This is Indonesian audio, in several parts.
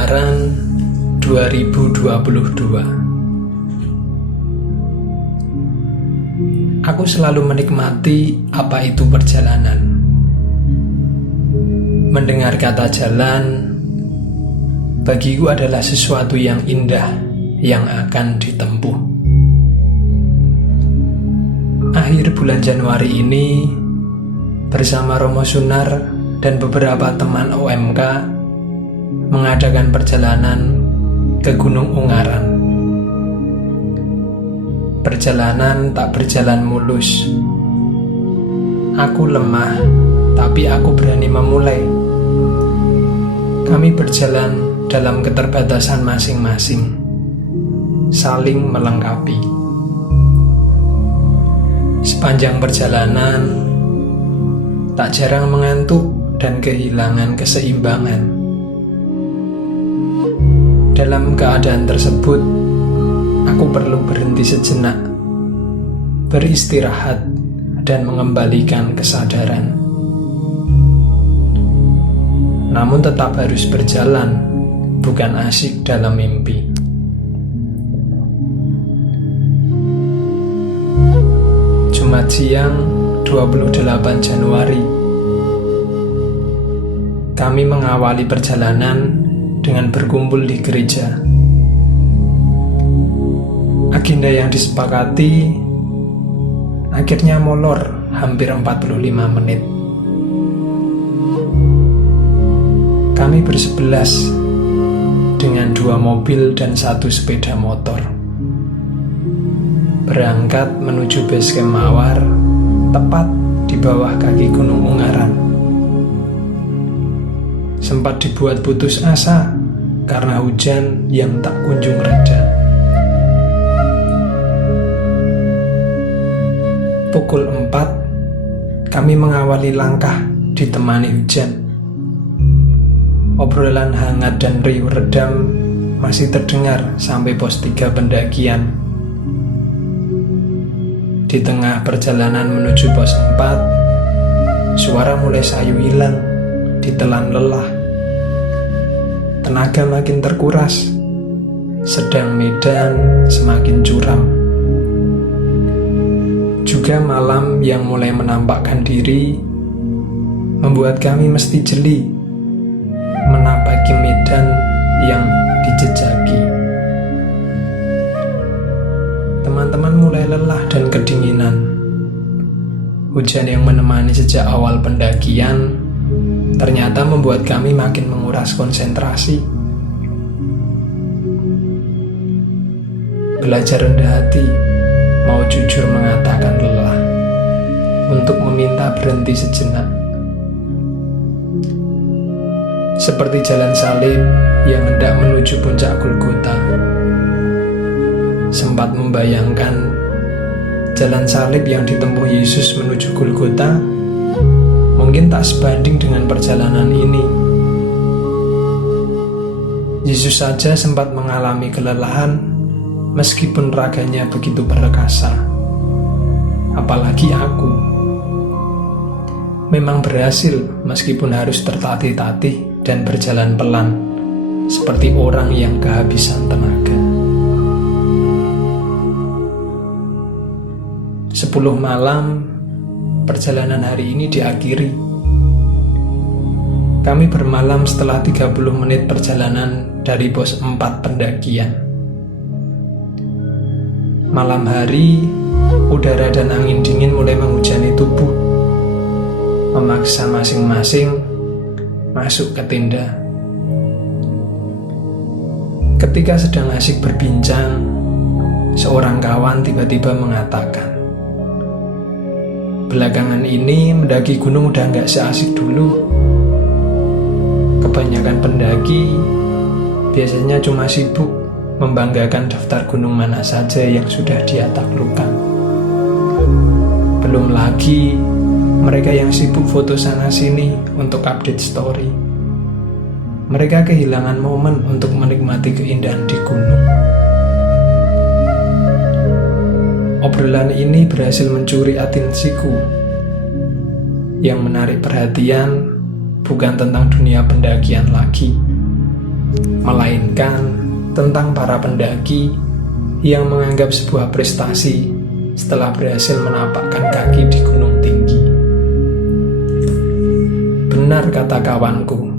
Ungaran 2022. Aku selalu menikmati apa itu perjalanan. Mendengar kata jalan bagiku adalah sesuatu yang indah yang akan ditempuh. Akhir bulan Januari ini bersama Romo Sunar dan beberapa teman OMK mengadakan perjalanan ke Gunung Ungaran. Perjalanan tak berjalan mulus. Aku lemah, tapi aku berani memulai. Kami berjalan dalam keterbatasan masing-masing, saling melengkapi. Sepanjang perjalanan, tak jarang mengantuk dan kehilangan keseimbangan. Dalam keadaan tersebut, aku perlu berhenti sejenak, beristirahat, dan mengembalikan kesadaran. Namun tetap harus berjalan, bukan asyik dalam mimpi. Jumat siang 28 Januari, kami mengawali perjalanan dengan berkumpul di gereja. Agenda yang disepakati akhirnya molor hampir 45 menit. Kami bersebelas dengan 2 mobil dan 1 sepeda motor. Berangkat menuju base camp Mawar, tepat di bawah kaki Gunung Ungaran. Sempat dibuat putus asa karena hujan yang tak kunjung reda. Pukul 4, kami mengawali langkah ditemani hujan. Obrolan hangat dan riuh redam masih terdengar sampai pos 3 pendakian. Di tengah perjalanan menuju pos 4, suara mulai sayu hilang, ditelan lelah. Tenaga makin terkuras, sedang medan semakin curam. Juga malam yang mulai menampakkan diri membuat kami mesti jeli menapaki medan yang dijejaki. Teman-teman mulai lelah dan kedinginan. Hujan yang menemani sejak awal pendakian ternyata membuat kami makin menguras konsentrasi. Belajar rendah hati, mau jujur mengatakan lelah, untuk meminta berhenti sejenak. Seperti jalan salib yang hendak menuju puncak Golgota. Sempat membayangkan jalan salib yang ditempuh Yesus menuju Golgota mungkin tak sebanding dengan perjalanan ini. Yesus saja sempat mengalami kelelahan meskipun raganya begitu perkasa. Apalagi aku. Memang berhasil meskipun harus tertatih-tatih dan berjalan pelan, seperti orang yang kehabisan tenaga. 10 malam, perjalanan hari ini diakhiri. Kami bermalam setelah 30 menit perjalanan dari pos 4 pendakian. Malam hari, udara dan angin dingin mulai menghujani tubuh, memaksa masing-masing masuk ke tenda. Ketika sedang asik berbincang, seorang kawan tiba-tiba mengatakan, "Belakangan ini mendaki gunung udah gak seasik dulu. Kebanyakan pendaki biasanya cuma sibuk membanggakan daftar gunung mana saja yang sudah dia taklukkan. Belum lagi mereka yang sibuk foto sana-sini untuk update story. Mereka kehilangan momen untuk menikmati keindahan di gunung." Obrolan ini berhasil mencuri atensiku. Yang menarik perhatian bukan tentang dunia pendakian lagi, melainkan tentang para pendaki yang menganggap sebuah prestasi setelah berhasil menapakkan kaki di gunung tinggi. Benar kata kawanku,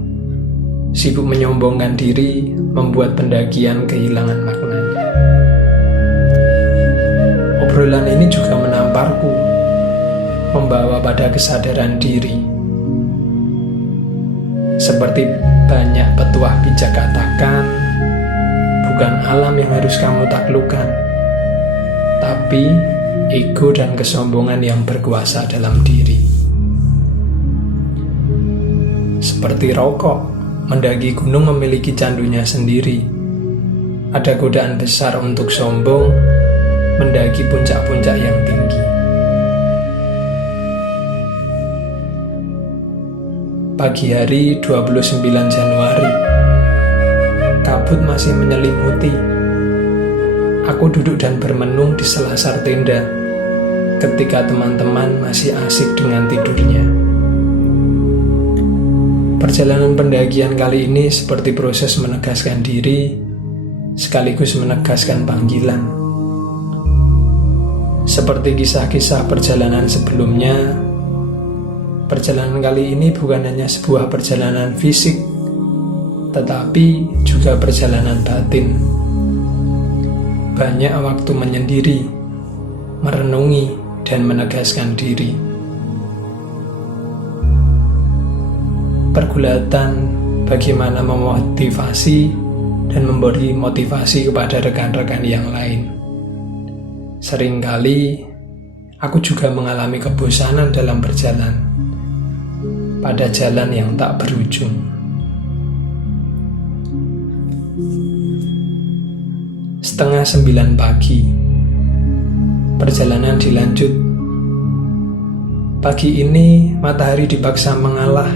sibuk menyombongkan diri membuat pendakian kehilangan maknanya. Obrolan ini juga menamparku, membawa pada kesadaran diri. Seperti banyak petuah bijak katakan, bukan alam yang harus kamu taklukkan, tapi ego dan kesombongan yang berkuasa dalam diri. Seperti rokok, mendaki gunung memiliki candunya sendiri. Ada godaan besar untuk sombong, mendaki puncak-puncak yang tinggi. Pagi hari 29 Januari, kabut masih menyelimuti. Aku duduk dan bermenung di selasar tenda ketika teman-teman masih asik dengan tidurnya. Perjalanan pendakian kali ini seperti proses menegaskan diri sekaligus menegaskan panggilan. Seperti kisah-kisah perjalanan sebelumnya, perjalanan kali ini bukan hanya sebuah perjalanan fisik, tetapi juga perjalanan batin. Banyak waktu menyendiri, merenungi, dan menegaskan diri. Pergulatan bagaimana memotivasi dan memberi motivasi kepada rekan-rekan yang lain. Seringkali aku juga mengalami kebosanan dalam berjalan pada jalan yang tak berujung. Setengah 9 pagi, perjalanan dilanjut. Pagi ini matahari dipaksa mengalah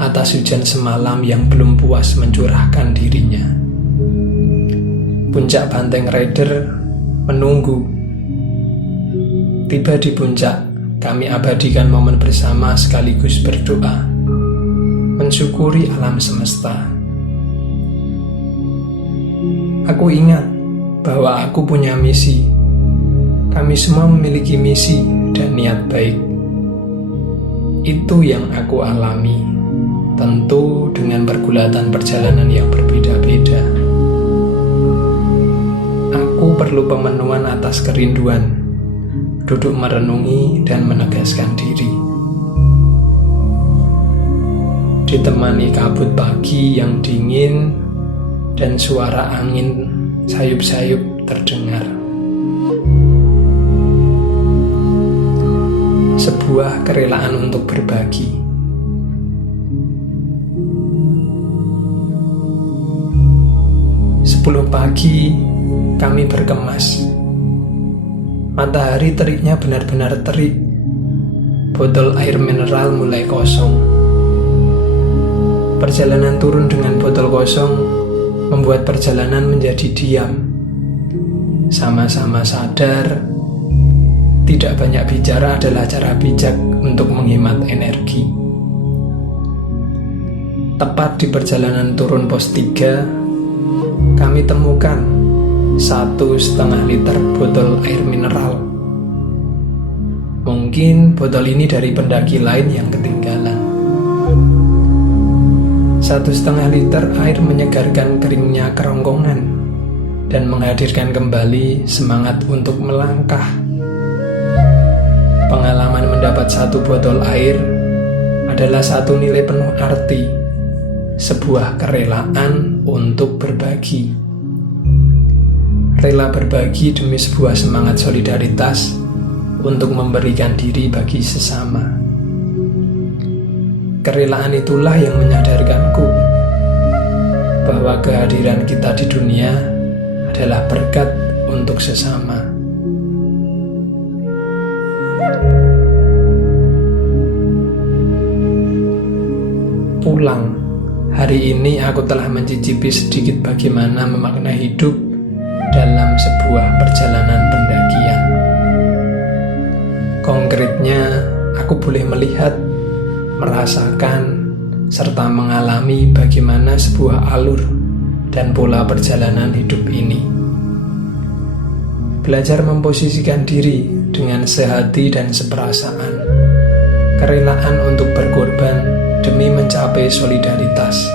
atas hujan semalam yang belum puas mencurahkan dirinya. Puncak Banteng Rider menunggu. Tiba di puncak, kami abadikan momen bersama sekaligus berdoa, mensyukuri alam semesta. Aku ingat bahwa aku punya misi. Kami semua memiliki misi dan niat baik. Itu yang aku alami, tentu dengan pergulatan perjalanan yang berbeda-beda. Aku perlu pemenuhan atas kerinduan, duduk merenungi dan menegaskan diri. Ditemani kabut pagi yang dingin dan suara angin sayup-sayup terdengar. Sebuah kerelaan untuk berbagi. Sepuluh pagi, kami berkemas. Matahari teriknya benar-benar terik. Botol air mineral mulai kosong. Perjalanan turun dengan botol kosong membuat perjalanan menjadi diam. Sama-sama sadar, tidak banyak bicara adalah cara bijak untuk menghemat energi. Tepat di perjalanan turun pos 3, kami temukan 1,5 liter botol air mineral. Mungkin botol ini dari pendaki lain yang ketinggalan. 1,5 liter air menyegarkan keringnya kerongkongan dan menghadirkan kembali semangat untuk melangkah. Pengalaman mendapat 1 botol air adalah satu nilai penuh arti, sebuah kerelaan untuk berbagi. Rela berbagi demi sebuah semangat solidaritas untuk memberikan diri bagi sesama. Kerelaan itulah yang menyadarkanku bahwa kehadiran kita di dunia adalah berkat untuk sesama. Pulang, hari ini aku telah mencicipi sedikit bagaimana memaknai hidup dalam sebuah perjalanan pendakian. Konkretnya, aku boleh melihat, merasakan, serta mengalami bagaimana sebuah alur dan pola perjalanan hidup ini. Belajar memposisikan diri dengan sehati dan seperasaan, kerelaan untuk berkorban demi mencapai solidaritas,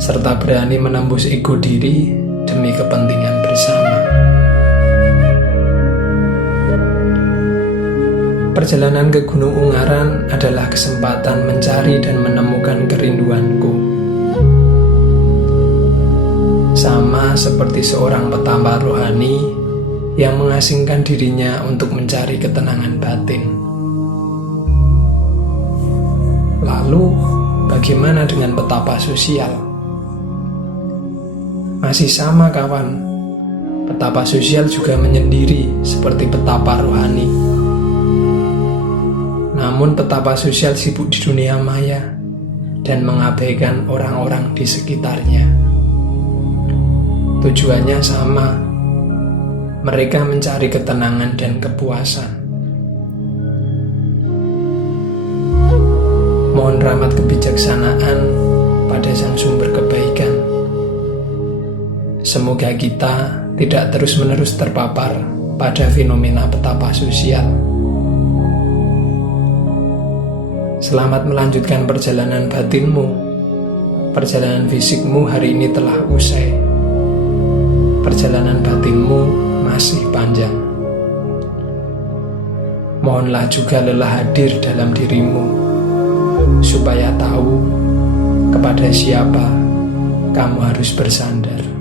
serta berani menembus ego diri demi kepentingan bersama. Perjalanan ke Gunung Ungaran adalah kesempatan mencari dan menemukan kerinduanku. Sama seperti seorang petamba rohani yang mengasingkan dirinya untuk mencari ketenangan batin. Lalu, bagaimana dengan petapa sosial? Masih sama, kawan. Petapa sosial juga menyendiri seperti petapa rohani. Namun petapa sosial sibuk di dunia maya dan mengabaikan orang-orang di sekitarnya. Tujuannya sama, mereka mencari ketenangan dan kepuasan. Mohon rahmat kebijaksanaan pada Sang Sumber Kebaikan. Semoga kita tidak terus-menerus terpapar pada fenomena petapa sosial. Selamat melanjutkan perjalanan batinmu. Perjalanan fisikmu hari ini telah usai. Perjalanan batinmu masih panjang. Mohonlah juga lelah hadir dalam dirimu, supaya tahu kepada siapa kamu harus bersandar.